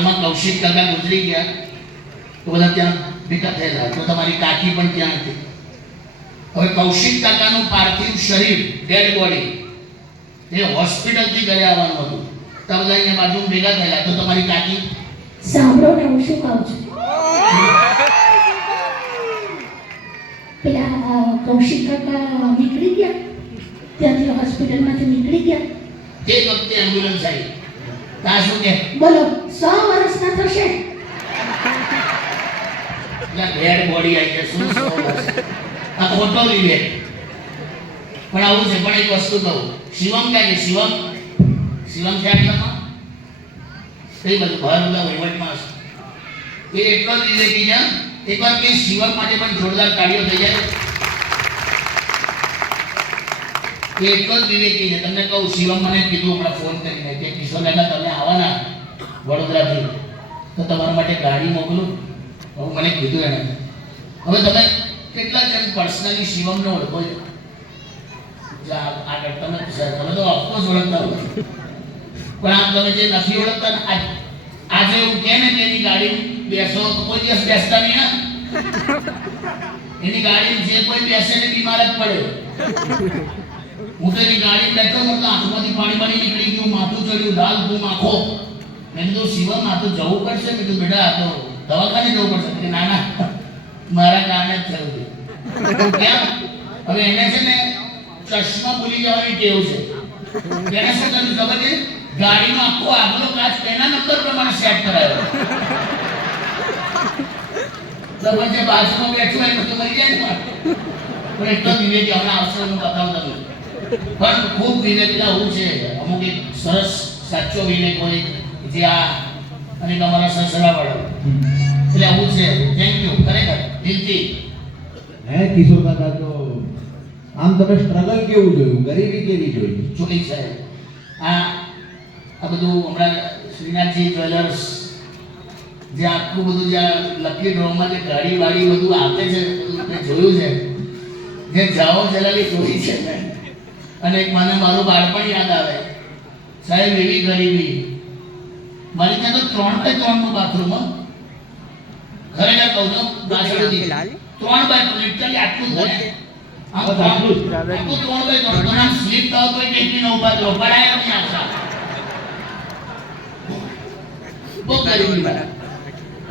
હાલમાં કૌશિક કાકા ગુજરી ગયા તો બધા ત્યાં ભેગા થયેલા, તો તમારી કાકી પણ ત્યાં હતી. હવે કૌશિક કાકાનું પાર્થિવ શરીર, ડેડ બોડી, એ હોસ્પિટલથી ઘરે આવવાનું હતું. તો બધા અહીંયા બાજુ ભેગા થયેલા, તો તમારી કાકી સાંભળો ને, હું શું કહું છું. પેલા કૌશિક કાકા નીકળી ગયા ત્યાંથી, હોસ્પિટલમાંથી નીકળી ગયા તે વખતે એમ્બ્યુલન્સ આવી. તા શું કે બોલો 100 વર્ષના થશે. ડેડ બોડી આવી છે, શું 100 વર્ષ? આ ખોટો વિવેક. પણ આવું છે. પણ એક વસ્તુ કહું, શિવમ ક્યાં છે? શિવમ છે આટલામાં કઈ બધું બહાર બધા વહીવટમાં હશે. એ એટલો જ વિવેકી છે. એકવાર કે શિવમ માટે પણ જોરદાર તાળીઓ થઈ જાય. એ એટલો જ વિવેકી છે. તમને કહું, શિવમ મને કીધું હમણાં ફોન કરીને કે કિશોર કાકા તમે આવવાના વડોદરાથી, તો તમારા માટે ગાડી મોકલું. હવે મને કીધું એને. હવે તમે કેટલા જણ પર્સનલી શિવમને ઓળખો છો? આગળ તમે તો ઓફકોર્સ ઓળખતા હો, પણ આમ તમે જે નથી ઓળખતા ને, આજે એવું કહે ને કે એની ગાડી બેસો તો કોઈ દિવસ બેસતા નહીં. એની ગાડી જે કોઈ બેસે ને બીમાર જ પડે. હું તો એની ગાડી બેઠો તો આંખમાંથી પાણી નીકળી ગયું, માથું ચડ્યું, લાલ ધૂમ આંખો. મેં કીધું શિવમ આ તો જવું પડશે. મેં કીધું બેટા આ તો દવાખાને જવું પડશે. કે ના ના, મારા કારણે જ થયું છે. કેમ? હવે એને છે ને ચશ્મા ભૂલી જવાની ટેવ છે. એને શું કર્યું ખબર છે? ગાડીનો આખો આગલો કાચ એના નંબર પ્રમાણે સેટ કરાયો. તો પછી બાજુમાં બેઠો હોય તો મરી જાય ને. પણ એટલો વિવેકી, હમણાં આવશે હું બતાવું તમને. પણ ખૂબ વિવેકના હું છે. અમુક એક સરસ સાચો વિવેક હોય જે આ અને તમારા સસરા વાળો, એટલે આવું છે. થેન્ક યુ ખરેખર દિલથી. હે કિશોર કાકા, તો આમ તમે સ્ટ્રગલ કેવું જોયું, ગરીબી કેવી જોઈ? જોઈ સાહેબ, આ બધું હમણાં શ્રીનાથજી જ્વેલર્સ જે આટલું બધું જ્યાં લકી ડ્રોમાં જે ગાડી વાડી બધું આપે છે, મેં જોયું છે. જે જાઓ જલાલી જોઈ છે મેં. અને એક મને મારું બાળપણ યાદ આવે સાહેબ. એવી ગરીબી, મારી ત્યાં તો 3x3 નું બાથરૂમ. ખરેખર કહું છું, 3x3 લિટરલી આટલું જ છે. આટલું 3x3 સ્લીપ થાવ તો ટેકની નો ઉભા રહો, પડાય નહીં આવતા. બહુ ગરીબી વાળા.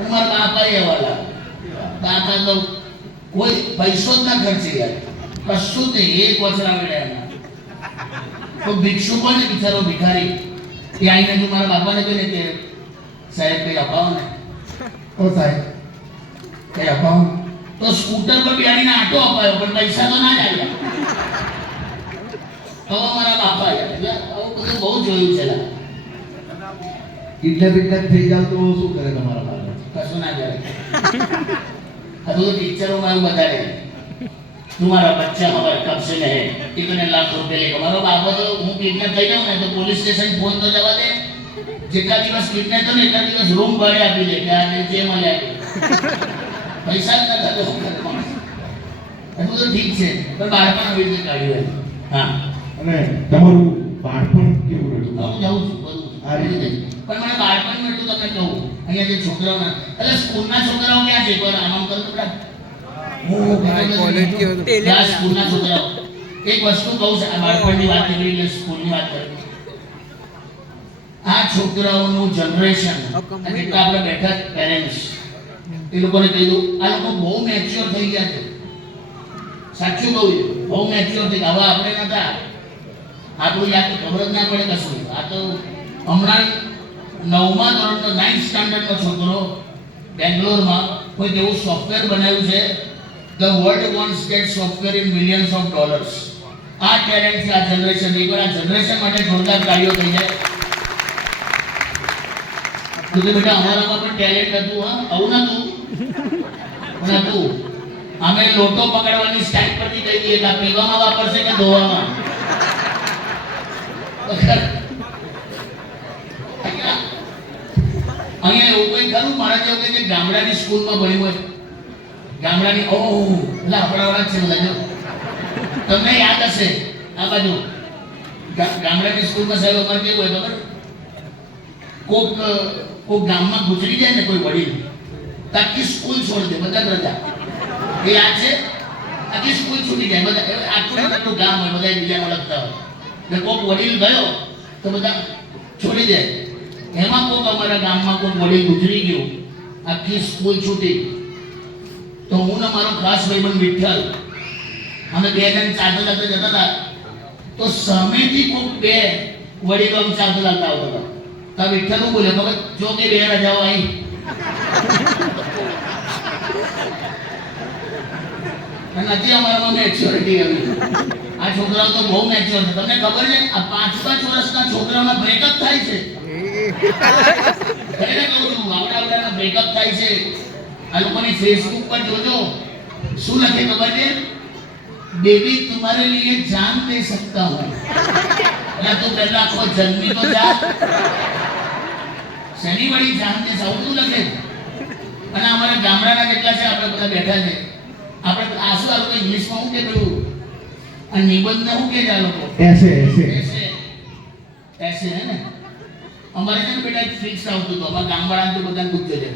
મારા બાપા એવા બાપા તો કોઈ પૈસો જ ના ખર્ચે યાર, કશું જ નહીં. એક વચરા વેડ્યા તો ભિક્ષુ કોને બિચારો ભિખારી એ આઈને જો મારા બાપાને કહે ને કે સાહેબ કઈ અપાવો ને, તો સાહેબ કઈ અપાવો, તો સ્કૂટર પર બેસીને આટો અપાયો, પણ પૈસા તો ના જ આવ્યા. તો મારા બાપા યાર, એટલે આવું બધું બહુ જોયું છે. કિડનેપ થઈ જાવ તો શું કરે તમારા બાળક? કશું ના કરે. આ બધું પિક્ચરોમાં એવું બતાડે, तुम्हारा बच्चा हमारे कब्जे में है, इतने लाख रुपए लेगा. मारो बाबा तो હું કિડનેપ થઈ જાઉં ને તો પોલીસ સ્ટેશન ફોન તો જવા દે. જેટલા દિવસ કિડનેપ તો ને એટલા દિવસ રૂમ ભાડે આપી દે કે આને જે મળે પૈસા જ ના થતો. એટલું તો ઠીક છે, પણ બાળપણ વિશે કાઢ્યું. હા, અને તમારું બાળપણ કેવું રહ્યું? હું જાઉં છું બધું આ રીતે. પણ મને બાળપણમાં એટલું તમને કહું, અહીંયા જે છોકરાઓના એટલે સ્કૂલના છોકરાઓ ક્યાં છે? કોઈ આમ કરો તો સ્કૂલના છોકરાઓ એક વસ્તુ કહું છે, આ બાળપણની વાત નીકળી એટલે સ્કૂલની વાત કરી. આ છોકરાઓનું જનરેશન, જેટલા આપણે બેઠા પેરેન્ટ્સ, એ લોકોને કહી દઉં, આ લોકો બહુ મેચ્યોર થઈ ગયા છે. સાચું કહું, બહુ મેચ્યોર થઈ ગયા. હવે આપણે નતા, આપણું યાદ ખબર જ ના પડે કશું. આ તો હમણાં 9મા ધોરણનો 9th સ્ટાન્ડર્ડનો છોકરો બેંગ્લોરમાં કોઈ એવું સોફ્ટવેર બનાવ્યું છે. The world wants that software in millions of dollars. આ ટેલેન્ટ છે આ જનરેશન. એકવાર આ જનરેશન માટે જોરદાર કાર્યો થઈ જાય. તો બેટા અમારામાં પણ ટેલેન્ટ હતું. હા, આવું નતું પણ હતું. અમે લોટો પકડવાની સ્ટાઇલ પરથી કહી દઈએ કે પીવામાં વાપરશે કે ધોવામાં. અહીંયા એવું કોઈ ખરું મારા જેવું કે ગામડાની સ્કૂલમાં ભણ્યું હોય, ગામડાની એટલે આપણાવાળા જ છે બધા. જો તમને યાદ હશે આ બાજુ ગામડાની સ્કૂલમાં સાહેબ અમારે કેવું હોય ખબર? કોક કોઈ ગામમાં ગુજરી જાય ને કોઈ વડીલ, તો આખી સ્કૂલ છોડી દે, બધા રજા. એ યાદ છે? આખી સ્કૂલ છૂટી જાય બધા. આટલું મોટું ગામ હોય, બધા બીજાને ઓળખતા હોય. ને કોઈક વડીલ ગયો તો બધા છોડી દે. એમાં કોઈક અમારા ગામમાં કોઈક વડીલ ગુજરી ગયું, આખી સ્કૂલ છૂટી. તો હું ને મારો ખાસ ભાઈબંધ વિઠ્ઠલ, અમે બે જણ ચાલતા ચાલતા જતા હતા. તો સામેથી કોઈક બે વડીલો આમ ચાલતા ચાલતા આવતા હતા. તો વિઠ્ઠલ હું બોલે, ભગત જો કે બે રજાઓ આવી. નથી અમારામાં મેચ્યોરિટી આવી. આ છોકરાઓ તો બહુ મેચ્યોર છે. તમને ખબર છે આ 5-5 વર્ષના છોકરાઓના બ્રેકઅપ થાય છે. ખરેખર કહું છું, આવડા બ્રેકઅપ થાય છે. આ લોકોની ફેસબુક પર જોજો શું લખે ખબર છે? बेबी तुम्हारे लिए जान दे सकता हूँ. या तो पहला आखो जन्मी तो जा शनि वाली जान दे सकता लगे. અને અમારા ગામડાના જેટલા છે આપણે બધા બેઠા છે. આપણે આસુ આ લોકો ઇંગ્લિશમાં શું કે પેલું આ નિબંધ શું કે આ લોકો ऐसे હે ને. અમારે છે ને બેટા એક ફિક્સ આવતું હતું. અમારા ગામવાળાને તો બધાને પૂછ્યું છે.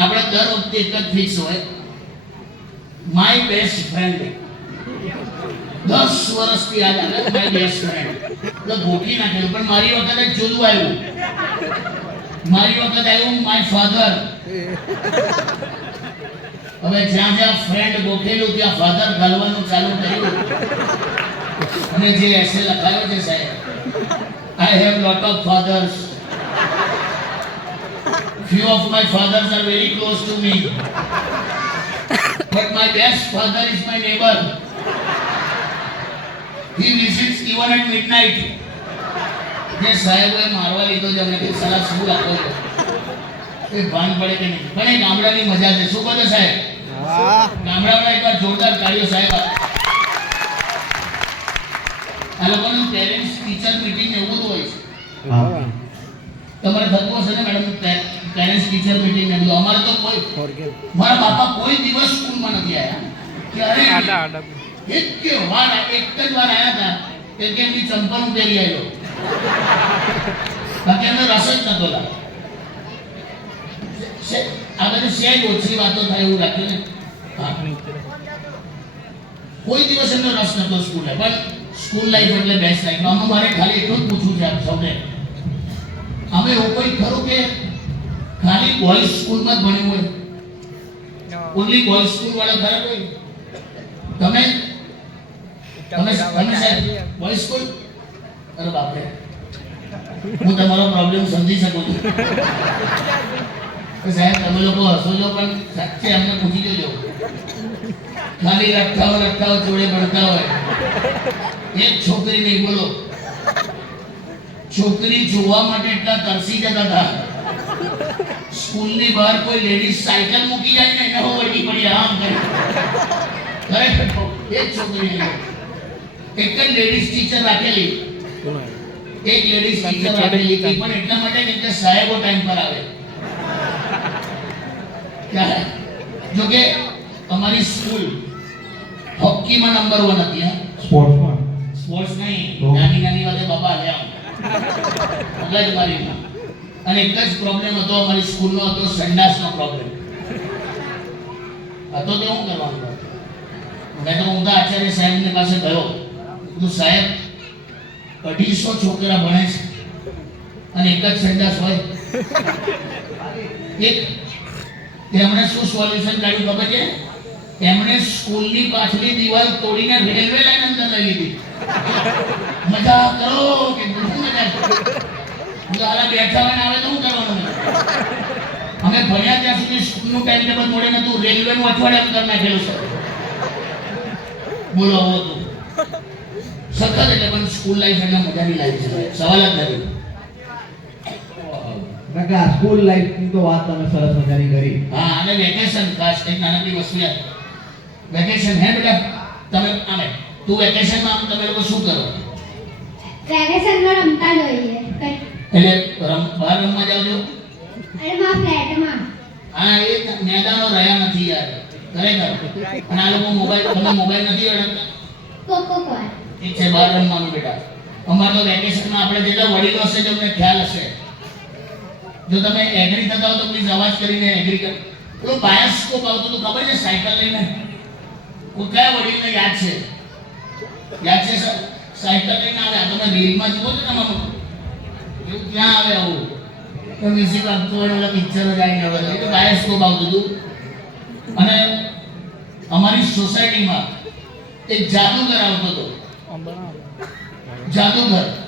આપણે દર વખતે એક જ ફિક્સ હોય, માય બેસ્ટ ફ્રેન્ડ. 10 વર્ષથી યાદ આવે માય બેસ્ટ ફ્રેન્ડ. એટલે ગોઠવી નાખેલું. પણ મારી વખતે જુદું આવ્યું. મારી વખત આવ્યું માય ફાધર. હવે જ્યાં જ્યાં ફ્રેન્ડ ગોઠેલું ત્યાં ફાધર ગાલવાનું ચાલુ કર્યું. અને જે એસે લખાયો છે સાહેબ, I have lot of fathers. Few of my fathers are very close to me, but my best father is my neighbor. He visits even at midnight. જે સાહેબોએ મારવા લીધો છે અમને કે સાલા શું રાખો છો, એ ભાન પડે કે નહીં. પણ એ ગામડાની મજા છે. શું કહો સાહેબ? ગામડાવાળા એકવાર જોરદાર તાળીઓ સાહેબ. આ લોકોનું પેરેન્ટ્સ ટીચર મીટિંગ એવું જ હોય છે. તમારે થતું હશે ને મેડમ, પેરેન્ટ્સ ટીચર મીટિંગ ને બધું. અમારે તો કોઈ, મારા બાપા કોઈ દિવસ સ્કૂલમાં નથી આવ્યા. ક્યારે એક જ વાર આવ્યા હતા કે એમની ચંપલ હું પહેરી આવ્યો. બાકી એમને રસ જ નતો લાગ્યો. આ બધું સેજ ઓછી વાતો થાય એવું રાખ્યું ને. કોઈ દિવસ એમનો રસ નતો સ્કૂલે. પણ સ્કૂલ લાઈફ એટલે બેસ્ટ લાઈફ. આમાં મારે ખાલી એટલું જ પૂછવું છે આપ સૌને, અમે એવું કોઈ ખરું કે ખાલી બોયઝ સ્કૂલમાં જ ભણ્યું હોય? ઓનલી બોયઝ સ્કૂલ વાળા ખરા કોઈ? તમે સાહેબ બોયઝ સ્કૂલ? અરે બાપરે, હું તમારો પ્રોબ્લેમ સમજી શકું છું. સાહેબ તમે લોકો હસો છો, પણ સાચે અમને પૂછી જોજો. ખાલી રખતાઓ જોડે ભણતા હોય, એક છોકરી નહીં. બોલો, છોકરી જોવા માટે એટલા તરસી જતા હતા. સ્કૂલની બહાર કોઈ લેડીઝ સાયકલ મૂકી જાય ને એને વળી પડી આમ કરે. ખરેખર એક છોકરી, એક જ લેડીઝ ટીચર રાખેલી. એક લેડીઝ ટીચર રાખેલી પણ એટલા માટે કે સાહેબો ટાઈમ પર આવે. જો કે અમારી સ્કૂલ હોકીમાં નંબર 1 હતી. સ્પોર્ટ્સમાં સ્પોર્ટ્સ નહીં, નાની વાતે બાપા લે આમ મગજ મારી. અને એક જ પ્રોબ્લેમ હતો અમારી સ્કૂલનો, હતો સંડાસનો પ્રોબ્લેમ હતો. તો શું કરવાનું? મેં તો ઊંધા આચાર્ય સાહેબને પાસે ગયો. કીધું સાહેબ 250 છોકરા ભણે છે અને એક જ સંડાસ હોય. તેમણે શું સોલ્યુશન કાઢ્યું ખબર છે? એમણે સ્કૂલની પાછલી દિવાલ તોડીને રેલવે લાઈન અંદર લઈ લીધી. મજા કરો કે મજા કરો. બેઠા હોય આવે તો શું કરવાનું? અમે ભણ્યા ત્યાં સુધી સ્કૂલનું ટાઈમ ટેબલ મળે નતું, રેલવેનું અઠવાડિયામાં કરી નાખેલું છે. બોલો આવો તો સખત. એટલે પણ સ્કૂલ લાઈફ એટલે મજાની લાઈફ છે, સવાલ જ નથી. કાકા સ્કૂલ લાઈફ ની તો વાત તમે સરસ મજાની કરી. હા, અને વેકેશન ખાસ એક નાનકડી વસ્તુ યાદ. વેકેશન હે બેટા, તમે આમે તું વેકેશનમાં તમે લોકો શું કરો? વેકેશનમાં રમતા જોઈએ. એટલે બહાર રમવા જાવ છો? અરે માં ફ્લેટમાં. હા, એ મેદાનો રહ્યા નથી યાર ખરેખર. અને આ લોકો મોબાઈલ, તમે મોબાઈલ નથી રડતા? કોકો કોર. ઠીક છે, બહાર રમવાનું બેટા. અમારે તો વેકેશનમાં આપણે જેટલા વડીલો હશે તમને ખ્યાલ હશે, જો તમે એગ્રી થતા હો તો પ્લીઝ અવાજ કરીને એગ્રી કર. પેલો બાયોસ્કોપ આવતો તો ખબર છે સાયકલ લઈને? કોઈ કયા વડીલને યાદ છે? યાદ છે સર? સાયકલ લઈને આવે. આ તમે રીલમાં જુઓ છો ને આમાં એવું ક્યાં આવે આવું? તો મ્યુઝિક આપતું હોય ઓલા પિક્ચરો જાય ને હવે તો બાયોસ્કોપ આવતું હતું. અને અમારી સોસાયટીમાં એક જાદુગર આવતો હતો. જાદુગર